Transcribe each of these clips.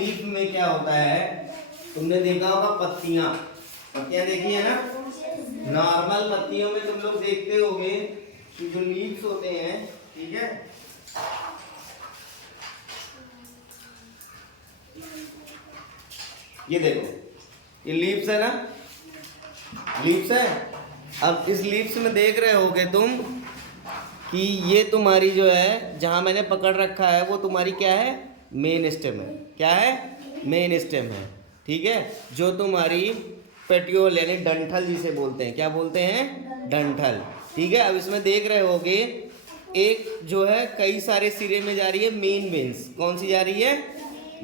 Leaf में क्या होता है, तुमने देखा होगा पत्तियां देखी है ना, नॉर्मल पत्तियों में तुम लोग देखते होगे कि जो लीव्स होते हैं, ठीक है, ये देखो ये लीव्स है ना, लीव्स है। अब इस लीव्स में देख रहे होगे तुम कि ये तुम्हारी जो है जहां मैंने पकड़ रखा है वो तुम्हारी क्या है, मेन स्टेम है। क्या है, मेन स्टेम है, ठीक है, जो तुम्हारी पेटियोल यानी डंठल जिसे बोलते हैं, क्या बोलते हैं, डंठल, ठीक है। अब इसमें देख रहे होगे एक जो है कई सारे सिरे में जा रही है मेन वेन्स, कौन सी जा रही है,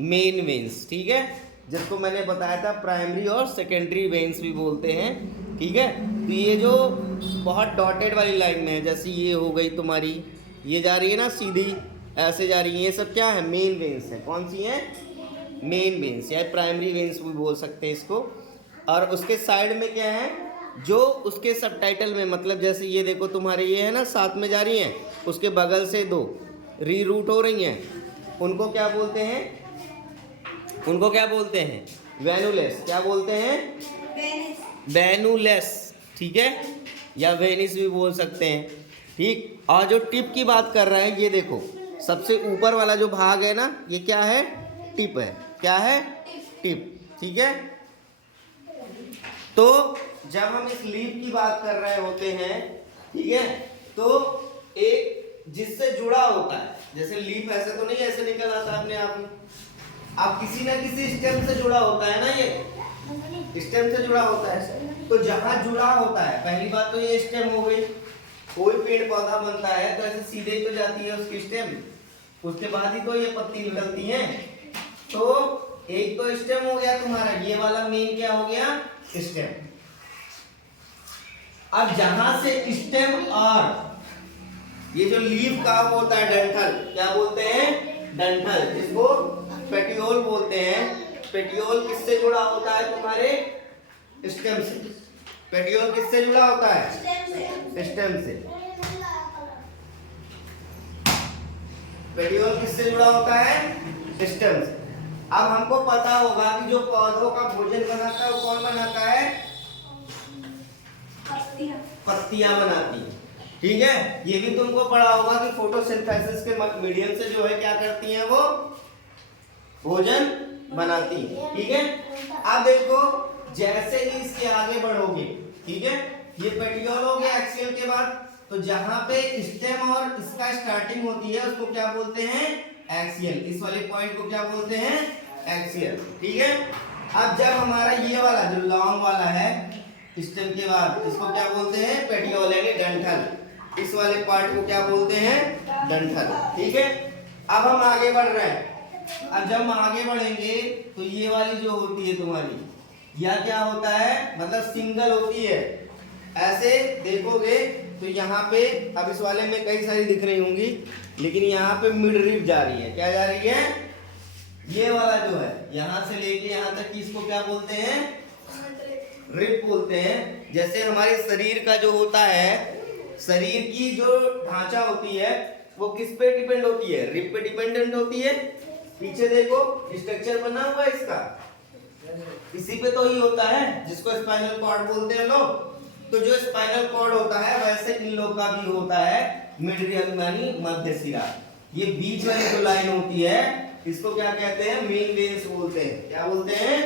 मेन वेन्स, ठीक है, जिसको मैंने बताया था प्राइमरी और सेकेंडरी वेन्स भी बोलते हैं, ठीक है। तो ये जो बहुत डॉटेड वाली लाइन में है, जैसे ये हो गई तुम्हारी, ये जा रही है ना सीधी ऐसे जा रही है, ये सब क्या है, मेन वेन्स है। कौन सी है, मेन वेन्स या प्राइमरी वेन्स भी बोल सकते हैं इसको। और उसके साइड में क्या है, जो उसके सबटाइटल में, मतलब जैसे ये देखो तुम्हारे ये है ना साथ में जा रही हैं, उसके बगल से दो रीरूट हो रही हैं, उनको क्या बोलते हैं, उनको क्या बोलते हैं, वेनुलेस। क्या बोलते हैं, वेनुलेस, ठीक है, या वेनिस भी बोल सकते हैं, ठीक। और जो टिप की बात कर रहे हैं, ये देखो सबसे ऊपर वाला जो भाग है ना, ये क्या है, टिप है। क्या है, टिप, ठीक है। तो जब हम इस लीफ की बात कर रहे होते हैं, ठीक है, तो एक जिससे जुड़ा होता है, जैसे लीफ ऐसे तो नहीं ऐसे निकल आता अपने आप में, आप किसी ना किसी स्टेम से जुड़ा होता है ना, ये स्टेम से जुड़ा होता है। तो जहां जुड़ा होता है, पहली बात तो ये स्टेम हो गई, कोई पेड़ पौधा बनता है तो ऐसे सीधे ही तो जाती है उसकी स्टेम, उसके बाद ही तो ये पत्ती निकलती है। तो एक तो स्टेम हो गया तुम्हारा, ये वाला मेन क्या हो गया, स्टेम। अब जहां से स्टेम और ये जो लीफ का वो होता है डंठल, क्या बोलते हैं, डंठल, जिसको पेटियोल बोलते हैं। पेटियोल किससे जुड़ा होता है, तुम्हारे स्टेम से। पेटियोल किससे जुड़ा होता है, स्टेम से। पेटियोल किससे जुड़ा होता है, स्टेम से। अब हमको पता होगा कि जो पौधों का भोजन बनाता है वो कौन बनाता है, पत्तियां बनाती है, ठीक है। ये भी तुमको पढ़ा होगा कि फोटोसिंथेसिस के मीडियम से जो है क्या करती हैं, वो भोजन बनाती है, ठीक है। अब देखो जैसे ही इसके आगे बढ़ोगे, ठीक है, ये पेटियोल हो गया एक्सियल के बाद, तो जहां पे स्टेम और इसका स्टार्टिंग होती है उसको क्या बोलते हैं, एक्सियल। इस वाले पॉइंट को क्या बोलते हैं, एक्सियल, ठीक है। अब जब हमारा ये वाला जो लॉन्ग वाला है स्टेम के बाद, इसको क्या बोलते हैं, पेटियोल यानी डंठल। इस वाले पार्ट को क्या बोलते हैं, डंठल, ठीक है। अब हम आगे बढ़ रहे हैं। अब जब हम आगे बढ़ेंगे तो ये वाली जो होती है तुम्हारी, यह क्या होता है, मतलब सिंगल होती है। ऐसे देखोगे तो यहाँ पे, अब इस वाले में कई सारी दिख रही होंगी, लेकिन यहाँ पे मिड रिब जा रही है। क्या जा रही है, ये वाला जो है यहाँ से लेके यहाँ तक की, इसको क्या बोलते हैं, रिब बोलते हैं। जैसे हमारे शरीर का जो होता है, शरीर की जो ढांचा होती है वो किस पे डिपेंड होती है, रिब पे डिपेंडेंट होती है। पीछे देखो स्ट्रक्चर बना हुआ है इसका, इसी पे तो ही होता है, जिसको स्पाइनल कॉर्ड बोलते हैं लोग। तो जो स्पाइनल कॉर्ड होता है वैसे इन लोग का भी होता है मिड रिब यानी मध्य सिरा। ये बीच वाली जो लाइन होती है इसको क्या कहते हैं, मेन वेन्स बोलते हैं। क्या बोलते हैं,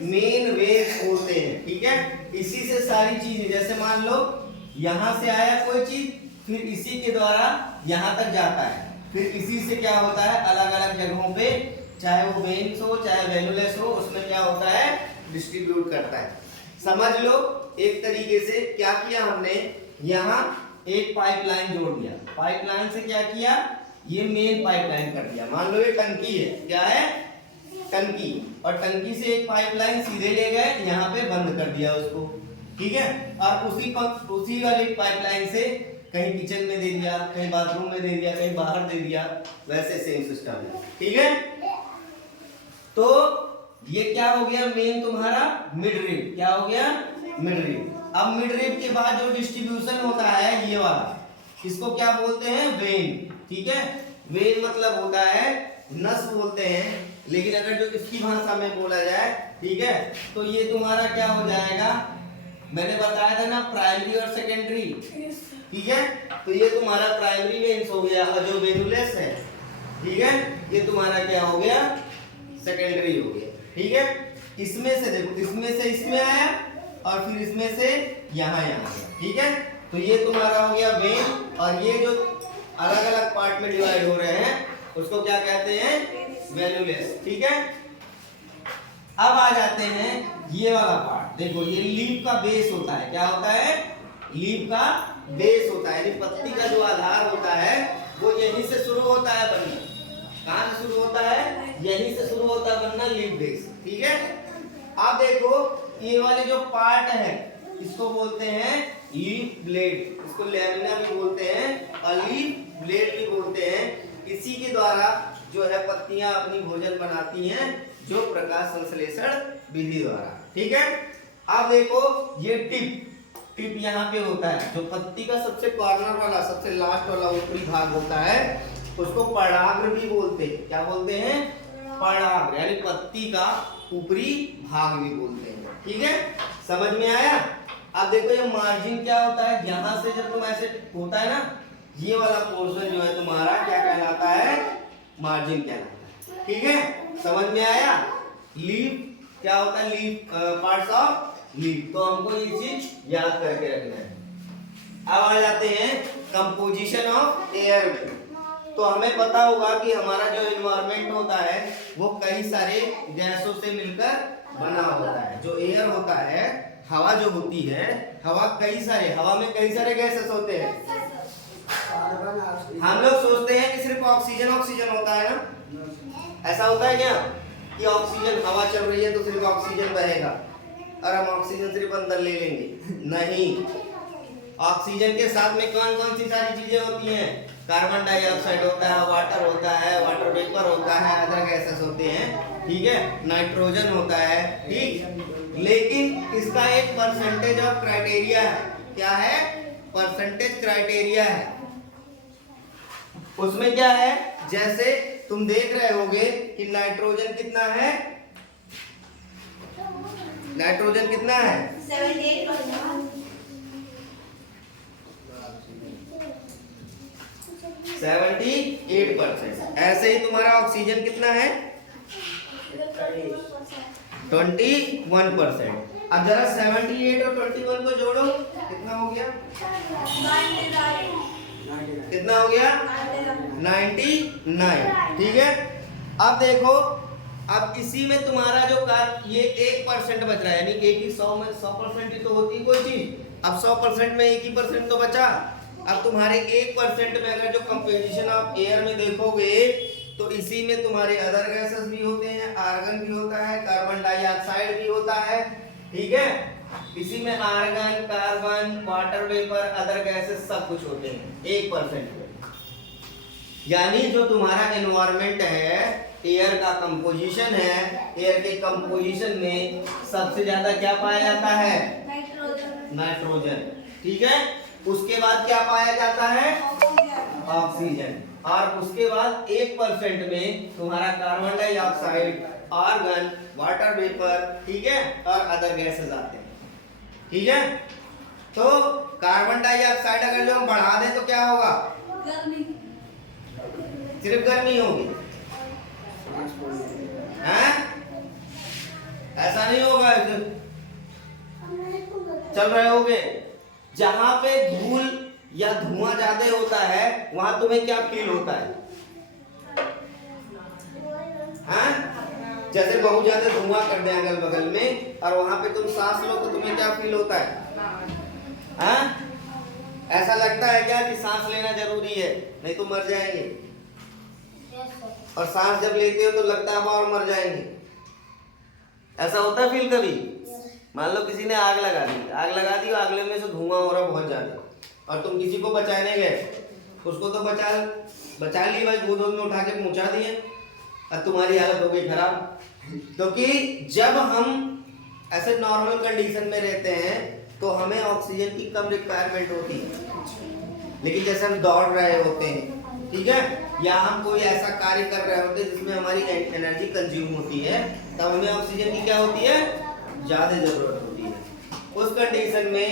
मेन वेन्स बोलते हैं, ठीक है। इसी से सारी चीजें, जैसे मान लो यहां से आया कोई चीज, फिर इसी के द्वारा यहां तक जाता है, फिर इसी से क्या होता है, अलग अलग जगहों पे, चाहे वो वेन्स हो चाहे वेनुलेस हो, उसमें क्या होता है, डिस्ट्रीब्यूट करता है। समझ लो एक तरीके से क्या किया हमने, यहाँ एक पाइपलाइन जोड़ दिया। पाइपलाइन से क्या किया, ये मेन पाइपलाइन कर दिया। मान लो ये टंकी है, क्या है, टंकी, और टंकी से एक पाइपलाइन सीधे ले गए यहाँ पे बंद कर दिया उसको, ठीक है। और उसी वाली पाइपलाइन से कहीं किचन में दे दिया, कहीं बाथरूम में दे दिया, कहीं बाहर दे दिया, वैसे सेम सिस्टम है, ठीक है। तो ये क्या हो गया, मेन तुम्हारा मिड रिब। क्या हो गया, मिड रिब। अब मिड रिब के बाद जो डिस्ट्रीब्यूशन होता है ये वाला, इसको क्या बोलते हैं, वेन, ठीक है। वेन मतलब होता है नस बोलते हैं, लेकिन अगर जो इसकी भाषा में बोला जाए, ठीक है, तो ये तुम्हारा क्या हो जाएगा, मैंने बताया था ना प्राइमरी और सेकेंडरी, ठीक है, तो ये तुम्हारा प्राइमरी वेन्स हो गया और जो वेनुलेस है, ठीक है, ये तुम्हारा क्या हो गया, सेकेंडरी हो गया, ठीक है। इसमें से देखो, इसमें से इसमें आया और फिर इसमें से यहाँ आया, ठीक है, तो ये तुम्हारा हो गया वेन, और ये जो अलग अलग पार्ट में डिवाइड हो रहे हैं उसको क्या कहते हैं, वेनुलेस, ठीक है। अब आ जाते हैं ये वाला पार्ट, देखो ये लीफ का बेस होता है, क्या होता है, लीफ का बेस होता है, यानी पत्ती का जो आधार होता है वो यहीं से शुरू होता है बनना। कहां से शुरू होता है, यहीं से शुरू होता है बनना, लीफ बेस, ठीक है। अब देखो ये वाले जो पार्ट है इसको बोलते हैं लीफ ब्लेड, इसको लैमिना भी बोलते हैं और लीफ ब्लेड भी बोलते हैं। इसी के द्वारा जो है पत्तियां अपनी भोजन बनाती हैं, जो प्रकाश संश्लेषण विधि द्वारा, ठीक है। अब देखो ये टिप यहाँ पे होता है, जो पत्ती का सबसे कॉर्नर वाला, सबसे लास्ट वाला ऊपरी भाग होता है, उसको पराग्र भी बोलते हैं। क्या बोलते हैं, पराग्र, यानी पत्ती का ऊपरी भाग भी बोलते हैं, ठीक है, समझ में आया। अब देखो ये मार्जिन क्या होता है, यहाँ से जब तुम ऐसे होता है ना, ये वाला पोर्शन जो है तुम्हारा क्या कहलाता है, मार्जिन कहलाता है, ठीक है, समझ में आया। लीफ क्या होता है, लीफ पार्ट्स ऑफ लीफ, तो हमको ये चीज याद करके रखना है। अब आ जाते हैं कंपोजिशन ऑफ एयर में। तो हमें पता होगा कि हमारा जो एनवायरनमेंट होता है वो कई सारे गैसों से मिलकर बना होता है। जो एयर होता है, हवा जो होती है, हवा में कई सारे गैसेस होते हैं। हम लोग सोचते हैं कि सिर्फ ऑक्सीजन होता है ना, ऐसा होता है क्या कि ऑक्सीजन, हवा चल रही है तो सिर्फ ऑक्सीजन बहेगा और हम ऑक्सीजन सिर्फ अंदर ले लेंगे, नहीं। ऑक्सीजन के साथ में कौन कौन सी सारी चीजें होती हैं, कार्बन डाइऑक्साइड होता है, वाटर होता है, वाटर वेपर होता है, अदर गैसेस होते हैं, ठीक है, नाइट्रोजन होता है, ठीक। लेकिन इसका एक परसेंटेज ऑफ क्राइटेरिया है, क्या है, परसेंटेज क्राइटेरिया है। उसमें क्या है, जैसे तुम देख रहे होगे कि नाइट्रोजन कितना है, नाइट्रोजन कितना है, 78%। ऐसे ही तुम्हारा ऑक्सीजन कितना है, 21%। अब जरा 78 और 21 को जोड़ो, कितना हो गया, कितना हो गया, 99, ठीक है। अब देखो, अब इसी में तुम्हारा जो ये 1% बच रहा है, यानी एक ही 100 में 100% ही तो होती कोई चीज, अब 100% में 1% तो बचा। अब तुम्हारे 1% में अगर जो कंपोजिशन ऑफ एयर में देखोगे तो इसी में तुम्हारे अदर गैसेस भी होते हैं, आर्गन भी होता है, कार्बन डाइऑक्साइड भी होता है, ठीक है। इसी में argon, carbon, water vapour, other gases सब कुछ होते हैं 1% में। यानी जो तुम्हारा एनवायरनमेंट है, एयर का कंपोजिशन है, एयर के कंपोजिशन में सबसे ज्यादा क्या पाया जाता है, नाइट्रोजन, ठीक है। उसके बाद क्या पाया जाता है, ऑक्सीजन, और उसके बाद 1% में तुम्हारा carbon dioxide, argon, water vapour, ठीक है, और अदर गैसेस आते हैं, ठीक है। तो कार्बन डाइऑक्साइड अगर जो हम बढ़ा दें तो क्या होगा, सिर्फ गर्मी होगी, हैं? ऐसा नहीं होगा, चल रहे होगे। जहां पे धूल या धुआं ज्यादा होता है वहां तुम्हें क्या फील होता है, हाँ? जैसे बहुत ज्यादा धुआं कर दे अगल बगल में और वहां पे तुम सांस लो तो तुम्हें क्या फील होता है, हाँ? ऐसा लगता है क्या कि सांस लेना जरूरी है, नहीं तो मर जाएंगे, और सांस जब लेते हो तो लगता है और मर जाएंगे, ऐसा होता है फील कभी? मान लो किसी ने आग लगा दी, आग लगने से धुआं हो रहा बहुत ज्यादा, और तुम किसी को बचाने गए, उसको तो बचा ली भाई, गोद में उठा के पहुंचा दिए, अब तुम्हारी हालत हो गई खराब। क्योंकि जब हम ऐसे नॉर्मल कंडीशन में रहते हैं तो हमें ऑक्सीजन की कम रिक्वायरमेंट होती है, लेकिन जैसे हम दौड़ रहे होते हैं ठीक है, या हम कोई ऐसा कार्य कर रहे होते हैं जिसमें हमारी एनर्जी कंज्यूम होती है, तब हमें ऑक्सीजन की क्या होती है, ज्यादा जरूरत होती है। उस कंडीशन में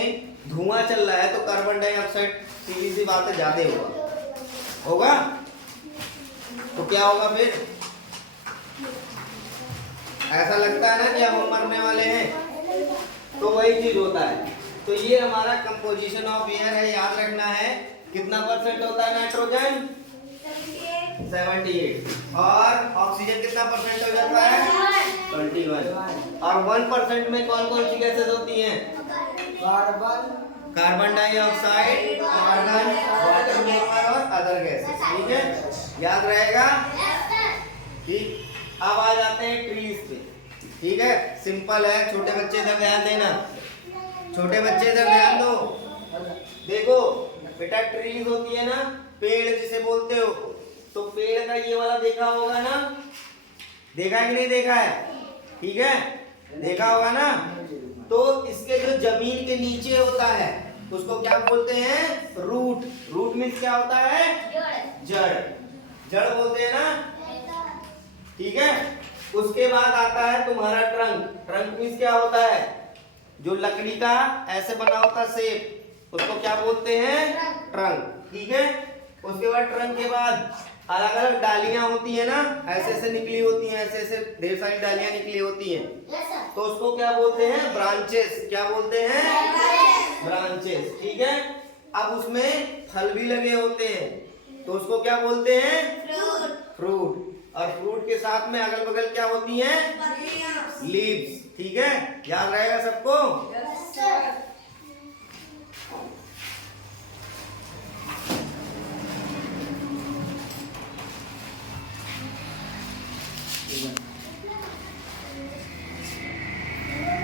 धुआं चल रहा है तो कार्बन डाइऑक्साइड सीधी सी बात है ज्यादा होगा तो क्या होगा फिर, ऐसा लगता है ना कि हम मरने वाले हैं, तो वही चीज होता है। तो ये हमारा कंपोजिशन ऑफ एयर है, याद रखना है कितना परसेंट होता है नाइट्रोजन 78 और ऑक्सीजन कितना परसेंट हो जाता है 21। और 1% में कौन कौन सी गैसेस होती हैं, carbon dioxide, argon, water vapour और अदर गैसेस। ठीक है, याद रहेगा। ठीक, अब आ जाते हैं ट्रीज पे। ठीक है, सिंपल है, छोटे बच्चे इधर ध्यान देना, छोटे बच्चे इधर ध्यान दो। देखो बेटा, ट्रीज होती है ना, पेड़ जिसे बोलते हो, तो पेड़ का ये वाला देखा होगा ना, देखा है कि नहीं देखा है, ठीक है, देखा होगा ना। तो इसके जो जमीन के नीचे होता है उसको क्या बोलते हैं, रूट। रूट मीन्स क्या होता है, जड़, जड़ बोलते हैं ना, ठीक है। उसके बाद आता है तुम्हारा ट्रंक। ट्रंक मीन्स क्या होता है, जो लकड़ी का ऐसे बना होता है शेप, उसको क्या बोलते हैं, ट्रंक। ठीक है, उसके बाद ट्रंक के बाद अलग अलग डालियां होती है ना, ऐसे ऐसे निकली होती हैं, ऐसे ऐसे ढेर सारी डालियां निकली होती हैं, तो उसको क्या बोलते हैं, ब्रांचेस। क्या बोलते हैं, ब्रांचेस। ठीक है, अब उसमें फल भी लगे होते हैं तो उसको क्या बोलते हैं, फ्रूट। और फ्रूट के साथ में अगल बगल क्या होती हैं, लीव्स। ठीक है, याद रहेगा सबको। Yes,